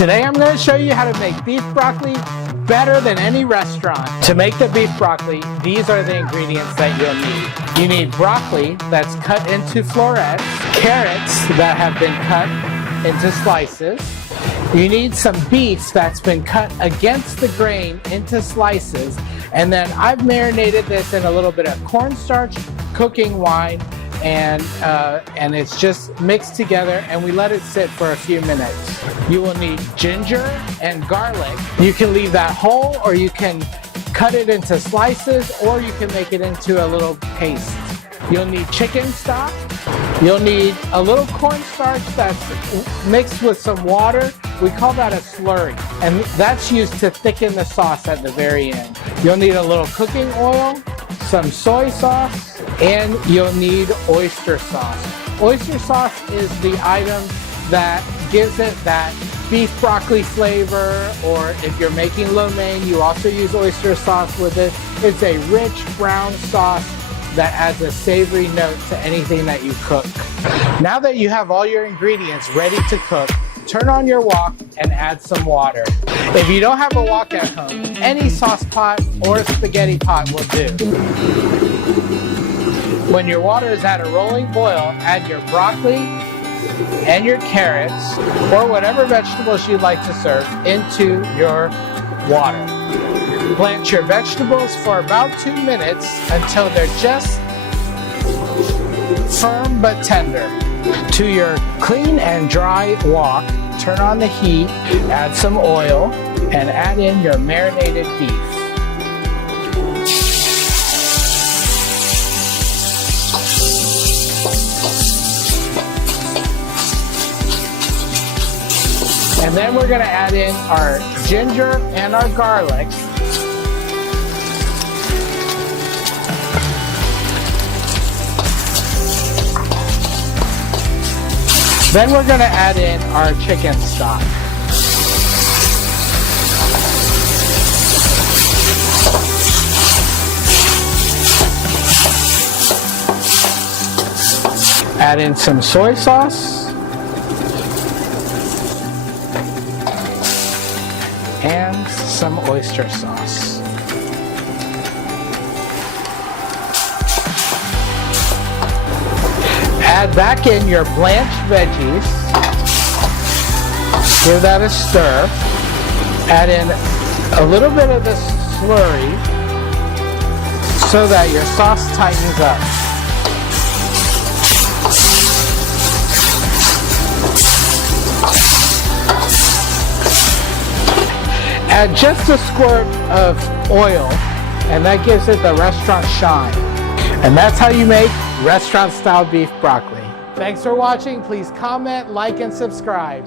Today I'm going to show you how to make beef broccoli better than any restaurant. To make the beef broccoli, these are the ingredients that you'll need. You need broccoli that's cut into florets, carrots that have been cut into slices. You need some beef that's been cut against the grain into slices, and then I've marinated this in a little bit of cornstarch, cooking wine, and it's just mixed together, and we let it sit for a few minutes. You will need ginger and garlic. You can leave that whole, or you can cut it into slices, or you can make it into a little paste. You'll need chicken stock. You'll need a little cornstarch that's mixed with some water. We call that a slurry, and that's used to thicken the sauce at the very end. You'll need a little cooking oil, some soy sauce, and you'll need oyster sauce. Oyster sauce is the item that gives it that beef broccoli flavor, or if you're making lo mein, you also use oyster sauce with it. It's a rich brown sauce that adds a savory note to anything that you cook. Now that you have all your ingredients ready to cook, turn on your wok and add some water. If you don't have a wok at home, any sauce pot or spaghetti pot will do. When your water is at a rolling boil, add your broccoli and your carrots, or whatever vegetables you'd like to serve, into your water. Blanch your vegetables for about 2 minutes until they're just firm but tender. To your clean and dry wok, turn on the heat, add some oil, and add in your marinated beef. And then we're going to add in our ginger and our garlic. Then we're going to add in our chicken stock. Add in some soy sauce. And some oyster sauce. Add back in your blanched veggies. Give that a stir. Add in a little bit of the slurry so that your sauce tightens up. Add just a squirt of oil, and that gives it the restaurant shine. And that's how you make restaurant-style beef broccoli. Thanks for watching. Please comment, like, and subscribe.